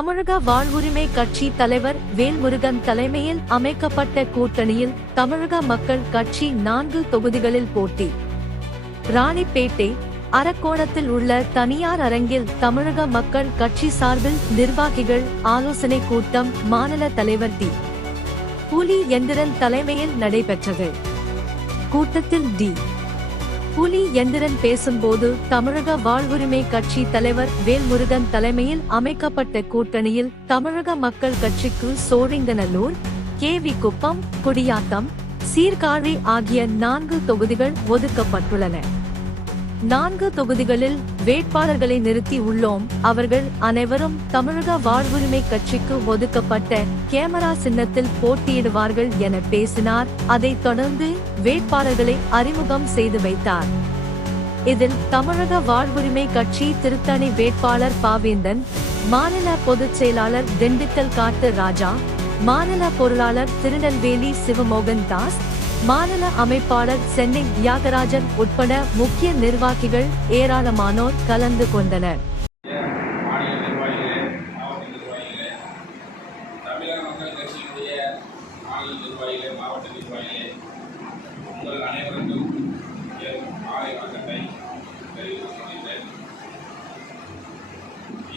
தமிழக வாழ்வுரிமை கட்சி தலைவர் வேல்முருகன் தலைமையில் அமைக்கப்பட்ட கூட்டணியில் தமிழக மக்கள் கட்சி 4 தொகுதிகளில் போட்டி. ராணிப்பேட்டை அரக்கோணத்தில் உள்ள தனியார் அரங்கில் தமிழக மக்கள் கட்சி சார்பில் நிர்வாகிகள் ஆலோசனை கூட்டம் மாநில தலைவர் டி. புலி எந்திரன் தலைமையில் நடைபெற்றது. கூட்டத்தில் டி. புலி எந்திரன் பேசும்போது தமிழக வாழ்வுரிமை கட்சி தலைவர் வேல்முருகன் தலைமையில் அமைக்கப்பட்ட கூட்டணியில் தமிழக மக்கள் கட்சிக்கு சோழிங்கநல்லூர், கே.வி. குப்பம், குடியாத்தம், சீர்காழி ஆகிய 4 தொகுதிகள் ஒதுக்கப்பட்டுள்ளன. 4 தொகுதிகளில் வேட்பாளர்களை நிறுத்தி உள்ளோம். அவர்கள் அனைவரும் தமிழக வாழ்வுரிமை கட்சிக்கு ஒதுக்கப்பட்ட கேமரா சின்னத்தில் போட்டியிடுவார்கள் என பேசினார். அதைத் தொடர்ந்து வேட்பாளர்களை அறிமுகம் செய்து வைத்தார். இதில் தமிழக வாழ்வுரிமை கட்சி திருத்தணி வேட்பாளர் பாவேந்தன், மாநில பொதுச் செயலாளர் திண்டுக்கல் காட்டு ராஜா, மாநில பொருளாளர் திருநெல்வேலி சிவமோகன் தாஸ், மாநில அமைப்பாளர் சென்னை தியாகராஜன் உட்பட முக்கிய நிர்வாகிகள் ஏராளமானோர் கலந்து கொண்டனர்.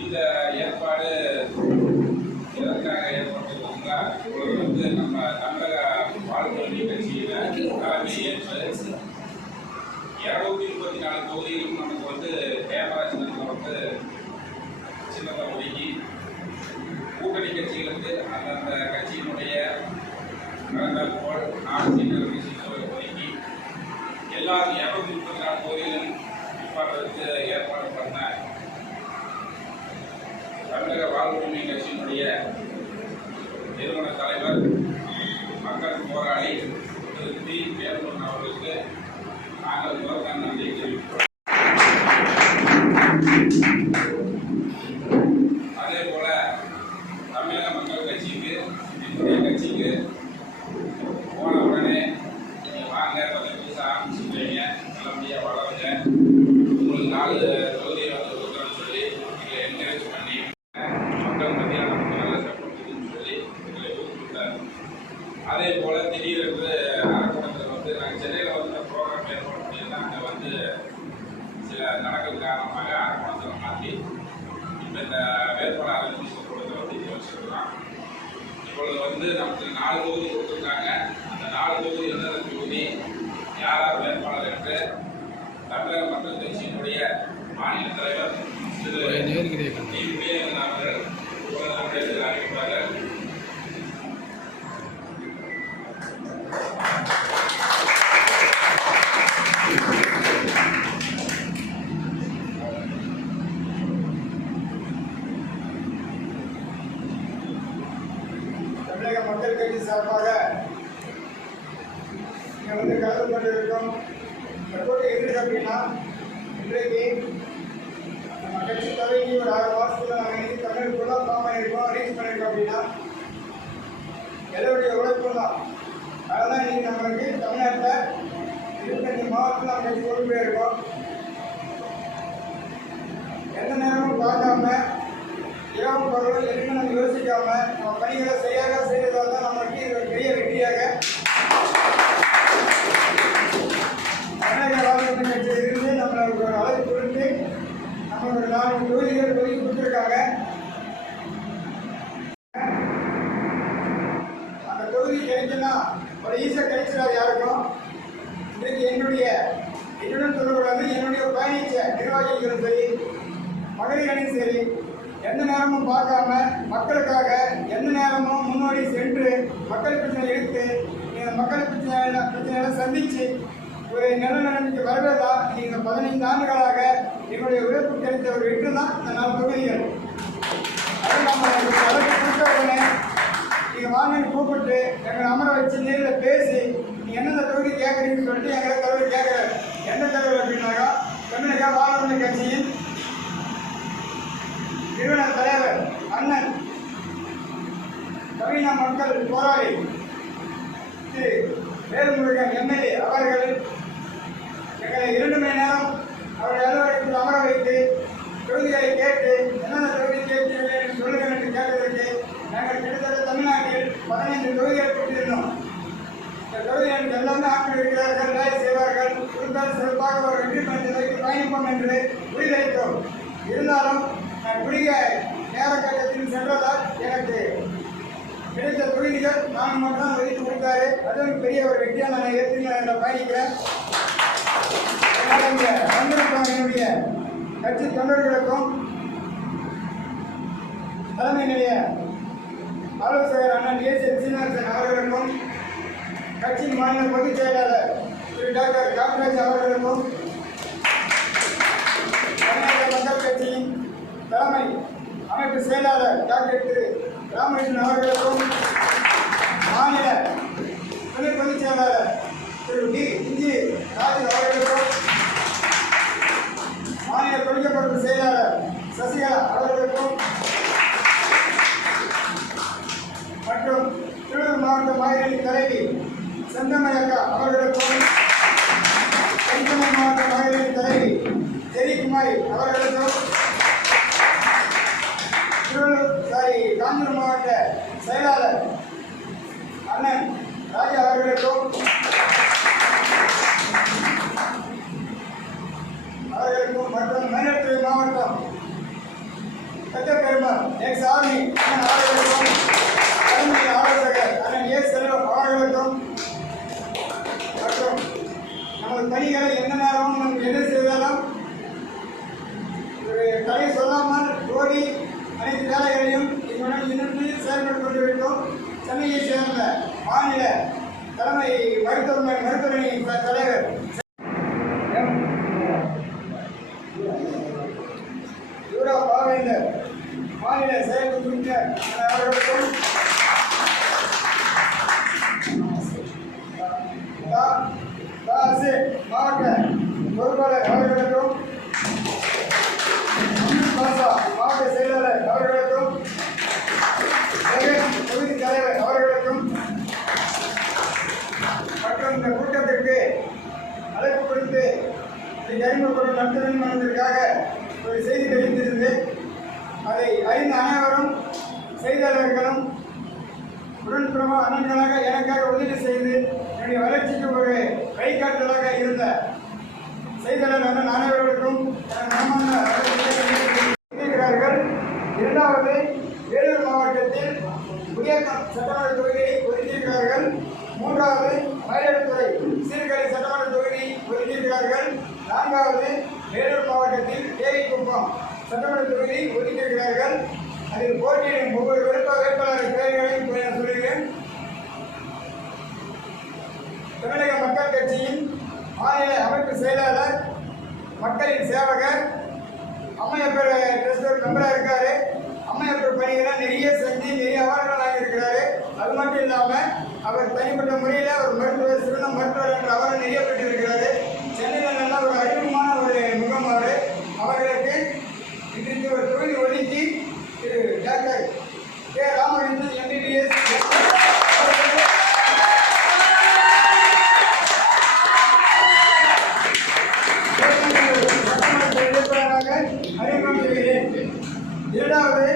இந்த ஏற்பாடு எதற்காக ஏற்பட்டிருக்குங்களா? வந்து நம்ம தமிழக வாழ்வுரிமை கட்சியில தலைமை ஏற்று 234 தொகுதியிலும் நமக்கு வந்து கேமரா சின்னத்தில் வந்து சின்னத்தை ஒதுக்கி கூட்டணி கட்சிகளுக்கு அந்தந்த கட்சியினுடைய போல் 4 சின்னங்களை ஒதுக்கி எல்லா 234 தொகுதியிலும் நிற்பாடுறதுக்கு ஏற்பாடு பண்ண தமிழக வாழ்வுரிமை கட்சியினுடைய நிறுவன தலைவர் மக்கள் போராளி திரு டி. வேல்முருகன் அவர்களுக்கு நாங்கள் முதற்கான நன்றி தெரிவிக்கிறோம். அதே போல தமிழக மக்கள் கட்சிக்கு என்னுடைய கட்சிக்கு போன உடனே நீங்கள் வாங்க 10 புதுசாக ஆரம்பிச்சுக்கிறீங்க, நல்லபடியாக வளருங்க, உங்களுக்கு 4 தொகுதியை வந்து கொடுக்குறேன்னு சொல்லி எங்களை என்கரேஜ் பண்ணி மக்கள் மத்தியில் நமக்கு நல்ல சப்போர்ட் இருக்குன்னு சொல்லி எங்களை ஊக்குவித்தார். அதே போல் திடீரென்று அரக்கோணத்தில் வந்து நாங்கள் சென்னையில் வந்து இந்த ப்ரோக்ராம் ஏற்பாடு பண்ணியிருந்தோம். அங்கே வந்து சில தடங்கள் காரணமாக அரக்கோணத்தில் மாற்றி இப்போ இந்த வேட்பாளர் அறிவிப்பு கொடுத்த வந்து யோசிச்சிருக்கலாம். இப்பொழுது வந்து நமக்கு 4 தொகுதி கொடுத்துருக்காங்க. அந்த 4 தொகுதி எந்தெந்த தொகுதி, யார் வேட்பாளர் என்று தமிழக மக்கள் கட்சியினுடைய மாநில தலைவர் திரு டி. வேல்முருகன் அவர்கள் நம்மிடத்தில் அறிவிப்பார்கள். தமிழக மக்கள் கட்சி சார்பாக இங்கே வந்து கலந்து கொண்டிருக்கும் இந்த போட்டி எதிர்க்கு அப்படின்னா, இன்றைக்கு நம்ம கட்சி தொடங்கி ஒரு 6 மாதத்துல நாங்கள் இன்றைக்கி தமிழ் ஃபுல்லாக ஃபார்ம் பண்ணியிருக்கோம், ரீச் பண்ணியிருக்கோம் அப்படின்னா எல்லோருடைய உழைப்பு தான். அதனால் இன்றைக்கி நம்மளுக்கு தமிழ்நாட்டில் 25 மாவட்டத்தில் நம்ம கட்சி கொண்டு போயிருக்கோம். எந்த நேரமும் பார்க்காம இரவு பகலும் எதுவும் நம்ம யோசிக்காம நம்ம பணிகளை சரியாக செய்வதால் தான் நம்மளுக்கு இது ஒரு பெரிய வெற்றியாக தமிழக வாழ்வுரிமை கட்சியிலிருந்து நம்மளுக்கு ஒரு அளவு கொடுத்து நமக்கு ஒரு 4 தொகுதிகள் ஒதுக்கி கொடுத்துருக்காங்க. அந்த தொகுதி கிடைக்குன்னா ஒரு ஈஸியாக கிடைச்சிடாது யாருக்கும். இன்றைக்கு என்னுடன் சொல்லக்கூடாது, என்னுடைய பயணிச்ச நிர்வாகிகளும் சரி, மகளிர் அணியும் சரி, எந்த நேரமும் பார்க்காம மக்களுக்காக எந்த நேரமும் முன்னோடி சென்று மக்கள் பிரச்சனை எடுத்து இந்த மக்கள் பிரச்சனைகளை சந்தித்து ஒரு நல்ல நிலைமைக்கு வரவேதான் நீங்கள் 15 ஆண்டுகளாக எங்களுடைய உழைப்பு கிடைத்த ஒரு வெற்றி தான் இந்த 4 தொகுதிகள். அதை நம்ம வழக்கு கொடுத்த உடனே நீங்கள் வாங்கி கூப்பிட்டு எங்களை அமர வச்சு நேரில் பேசி நீங்கள் எந்தெந்த தொகுதி கேட்குறீங்கன்னு சொல்லிட்டு எங்களை தலைவர் கேட்குறாரு. எந்த தலைவர் அப்படின்னாக்கா தமிழக வாழ்வுரிமை கட்சியின் நிறுவன தலைவர் அண்ணன் தமிழக மக்கள் போராளி திரு வேல்முருகன் எம்எல்ஏ அவர்கள் எங்களை 2 மணி நேரம் அவருடைய அலுவலகத்தில் அமர வைத்து தொகுதிகளை கேட்டு என்னென்ன தொகுதி கேட்கிறீர்கள் என்று சொல்லுங்கள் என்று கேட்டதற்கு நாங்கள் கிட்டத்தட்ட தமிழ்நாட்டில் 15 தொகுதிகள் பெற்றிருந்தோம். இந்த தொகுதி எனக்கு எல்லாமே ஆட்கள் இருக்கிறார்கள், வேலை செய்வார்கள், கொடுத்தால் சிறப்பாக ஒரு வெற்றி பயணத்தை பயணிப்போம் என்று உறுதியளித்தோம். இருந்தாலும் நான் குறுகிய நேர கட்டத்தில் சென்றதால் எனக்கு கிடைத்த தொகுதிகள் நான் மட்டும் ஒதுக்கி கொடுத்தாரு. அதுவும் பெரிய ஒரு வெற்றியாக நான் ஏற்றி நான் பயணிக்கிறேன். இங்கே வந்திருக்கும் என்னுடைய கட்சி தொண்டர்களுக்கும் தலைமை நிலைய ஆலோசகர் அண்ணன் ஏ.சி. சீனிவாசன் அவர்களுக்கும் கட்சியின் மாநில பொதுச் செயலாளர் திரு டாக்டர் காமராஜ் அவர்களுக்கும் தமிழ்நாடு மக்கள் கட்சியின் தலைமை அமைப்பு செயலாளர் டாக்டர் திரு ராமகிருஷ்ணன் அவர்களுக்கும் மாநில துணை பொதுச் செயலாளர் திரு டி. இஞ்சி ராஜு அவர்களுக்கும் மாநில தொழில்நுட்ப செயலாளர் சசிகலா அவர்களுக்கும் மற்றும் திருவள்ளூர் மாவட்ட மாநில தலைவி செந்தமயக்கா அவர்களுக்கும் தென்சென்னை மாவட்ட மாநில தலைவி ஜெயக்குமாரி அவர்களுக்கும் காஞ்சிபுரம் மாவட்ட செயலாளர் அண்ணன் ராஜா அவர்களுக்கும் மற்றும் மயிலாடுதுறை மாவட்டம் பெருமாள் எக்ஸ் ஆர்மி அண்ணன் அவர்களுக்கும் தலைமை ஆலோசகர் அண்ணன் ஏ. செல்வம் அவர்களுக்கும் மற்றும் நமது பணிகளை எந்த நேரமும் நம்ம எது செய்தாலும் ஒரு தடை சொல்லாமல் ஓடி அனைத்து வேலைகளையும் இவனுடன் இணைந்து செயல்பட்டு கொண்டிருக்கிறோம். சென்னையை சேர்ந்த மாநில தலைமை மருத்துவமனை தலைவர் பாவேந்தர் மாநில செயல் உறுப்பினர் அவர்களுக்கும் மாவட்ட பொறுப்பாளர் அவர்களுக்கும் மாவட்ட செயலாளர் அவர்களுக்கும் தொகுதி தலைவர் அவர்களுக்கும் மற்றும் இந்த கூட்டத்திற்கு அழைப்பு கொடுத்து அறிமுகப்படும் நடத்தும் என்பதற்காக ஒரு செய்தி தெரிவித்திருந்தேன். அதை அறிந்த அனைவரும் செய்தியாளர்களும் உடன்பிறமா அண்ணன்களாக எனக்காக உதவி செய்து என்னுடைய வளர்ச்சிக்கு ஒரு வழிகாட்டுதலாக இருந்த செய்தியாளர் அண்ணன் அனைவர்களுக்கும் இருக்கிறார்கள். இரண்டாவது, வேலூர் மாவட்டத்தில் புதியக்கம் சட்டமன்ற தொகுதியை ஒதுக்கியிருக்கிறார்கள். மூன்றாவது, மயிலாடுதுறை சீர்காழி சட்டமன்ற தொகுதி ஒதுக்கியிருக்கிறார்கள். நான்காவது, வேலூர் மாவட்டத்தில் தேவிக்குப்பம் சட்டமன்ற தொகுதி ஒதுக்கியிருக்கிறார்கள். அதில் போட்டியிடும் ஒவ்வொரு வேட்பாளர் பெயர்களையும் சொல்கிறேன். தமிழக மக்கள் கட்சியின் மாநில அமைப்பு செயலாளர், மக்களின் சேவகர், அம்மையப்பர் ட்ரஸ்ட் மெம்பராக இருக்காரு. அம்மையப்பர் பணிகளை நிறைய செஞ்சு நிறைய அவார்டுகள் வாங்கியிருக்கிறாரு. அது மட்டும் இல்லாமல் அவர் தனிப்பட்ட முறையில் ஒரு மருத்துவர், சிறந்த மருத்துவர் என்ற அவார்டு நிறைய பெற்றிருக்கிறாரு. சென்னையில் நல்ல ஒரு அறிமுகமான ஒரு முகமாறு அவர்களுக்கு இன்றைக்கு ஒரு தொகுதி ஒதுக்கி திரு டாக்டர் கே. ராமகிருஷ்ணன் MBBS அறிமுகம் செய்கிறேன். இரண்டாவது,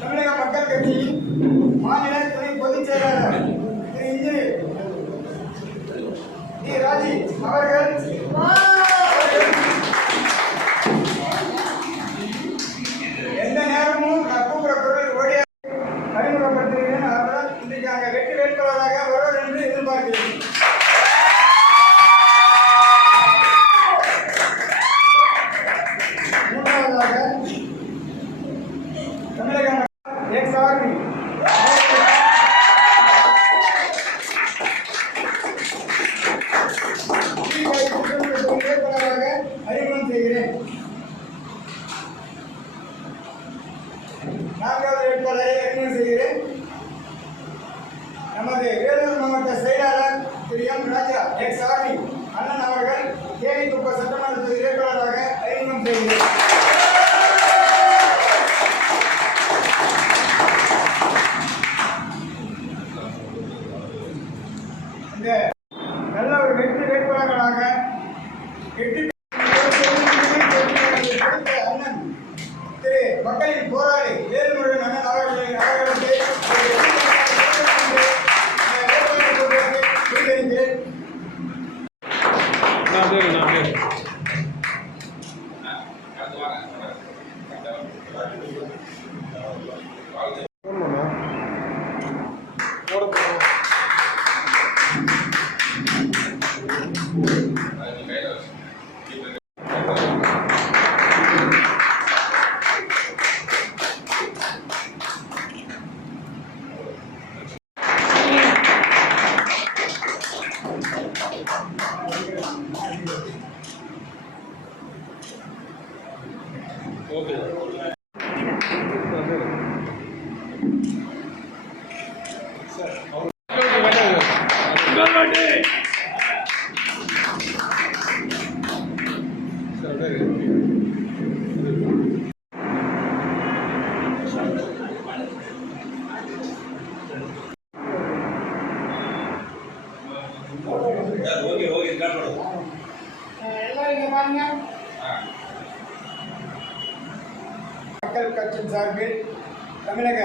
தமிழக மக்கள் கட்சியின் மாநில துணை பொதுச் செயலாளர் திரு இன்ஜினியர் டி. ராஜி அவர்கள் எந்த நேரமும் நான் கூப்பிட பொருள் ஓடி அறிமுகப்படுத்துகிறேன். அவர்கள் இன்றைக்கு அங்கே வெற்றி வேட்பாளராக வருவார் என்று எதிர்பார்க்கிறேன். மூன்றாவதாக, தமிழக எக்ஸ் ஆர்மி வேட்பாளராக அறிமுகம் செய்கிறேன். நான்காவது வேட்பாளரை அறிமுகம் செய்கிறேன். நமது வேலூர் மாவட்ட செயலாளர் திரு எம். ராஜா எக்ஸ் ஆர்மி அண்ணன் அவர்கள் தேவிக்குப்பம் சட்டமன்ற தொகுதி வேட்பாளராக அறிமுகம் செய்கிறேன். இந்த நல்ல ஒரு வெற்றி வேட்பாளர்களாக 8 வாங்க. ஆ. மக்கள் கட்சியின் சார்பில் தமிழக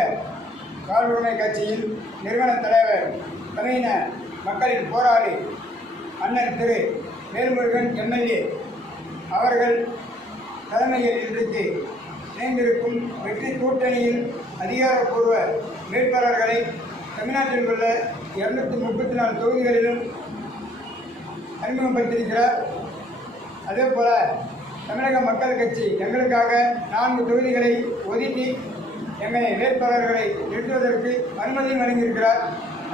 வாழ்வுரிமை கட்சியின் நிறுவன தலைவர் தமிழின மக்களின் போராளி அண்ணன் திரு வேல்முருகன் எம்எல்ஏ அவர்கள் தலைமையில் இன்றைக்கு இணைந்திருக்கும் வெற்றி கூட்டணியின் அதிகாரப்பூர்வ வேட்பாளர்களை தமிழ்நாட்டில் உள்ள 234 தொகுதிகளிலும் அறிமுகப்படுத்தியிருக்கிறார். அதே போல தமிழக மக்கள் கட்சி எங்களுக்காக 4 தொகுதிகளை ஒதுக்கி எங்களை வேட்பாளர்களை நிறுத்துவதற்கு அனுமதியும் வழங்கியிருக்கிறார்.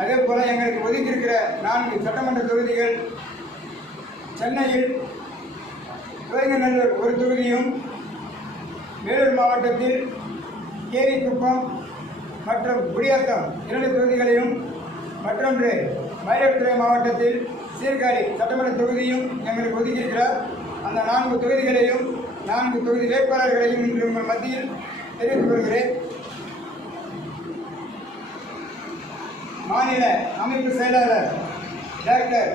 அதே போல எங்களுக்கு ஒதுக்கியிருக்கிற 4 சட்டமன்ற தொகுதிகள் சென்னையில் சிவகங்கநல்லூர் ஒரு தொகுதியும், வேலூர் மாவட்டத்தில் கேரிக்குப்பம் மற்றும் குடியாத்தம் 2 தொகுதிகளையும், மற்றொன்று மயிலாடுதுறை மாவட்டத்தில் சீர்காழி சட்டமன்ற தொகுதியும் எங்களுக்கு ஒதுக்கியிருக்கிறார். அந்த 4 தொகுதிகளையும் 4 தொகுதி வேட்பாளர்களையும் இன்று உங்கள் மத்தியில் தெரிவித்துக் கொள்கிறேன். மாநில அமைப்பு செயலாளர் doctor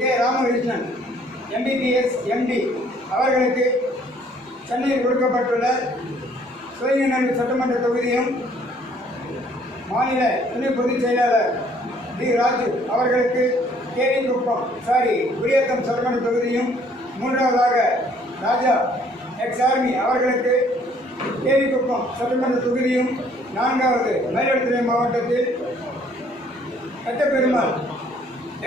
K Ramakrishnan MBBS MD அவர்களுக்கு சென்னையில் கொடுக்கப்பட்டுள்ள சிவகங்கநல்லூர் சட்டமன்ற தொகுதியும், மாநில துணை பொதுச் செயலாளர் டி ராஜு அவர்களுக்கு குடியாத்தம் சட்டமன்ற தொகுதியும், 3வதாக ராஜா எக்ஸ் ஆர்மி அவர்களுக்கு கேரிக்குப்பம் சட்டமன்ற தொகுதியும், 4வது மயிலாடுதுறை மாவட்டத்தில் கட்டப்பெருமாள்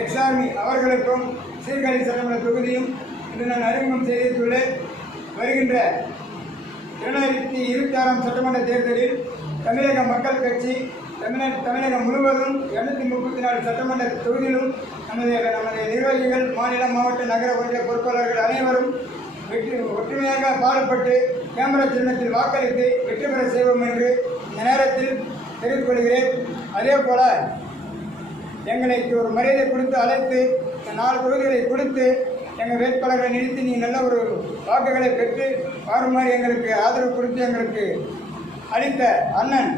எக்ஸ் ஆர்மி அவர்களுக்கும் சீர்காழி சட்டமன்ற தொகுதியும் இன்று நான் அறிமுகம் செய்துள்ளேன். வருகின்ற 2026 சட்டமன்ற தேர்தலில் தமிழக மக்கள் கட்சி தமிழகம் முழுவதும் 234 சட்டமன்ற தொகுதியிலும் நமது நிர்வாகிகள், மாநில, மாவட்ட, நகர ஒன்றிய பொறுப்பாளர்கள் அனைவரும் ஒற்றுமையாக பாடுபட்டு கேமரா சின்னத்தில் வாக்களித்து வெற்றி பெற செய்வோம் என்று இந்த நேரத்தில் தெரிவித்துக் கொள்கிறேன். அதே போல எங்களுக்கு ஒரு மரியாதை கொடுத்து அழைத்து 4 தொகுதிகளை கொடுத்து எங்கள் வேட்பாளர்களை நிறுத்தி நீங்கள் நல்ல ஒரு வாக்குகளை பெற்று வாருமாறு எங்களுக்கு ஆதரவு கொடுத்து எங்களுக்கு அளித்த அண்ணன்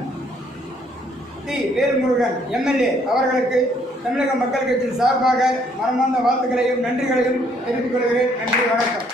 டி வேல்முருகன் எம்எல்ஏ அவர்களுக்கு தமிழக மக்கள் கட்சியின் சார்பாக மனமார்ந்த வாழ்த்துக்களையும் நன்றிகளையும் தெரிவித்துக் கொள்கிறேன். நன்றி, வணக்கம்.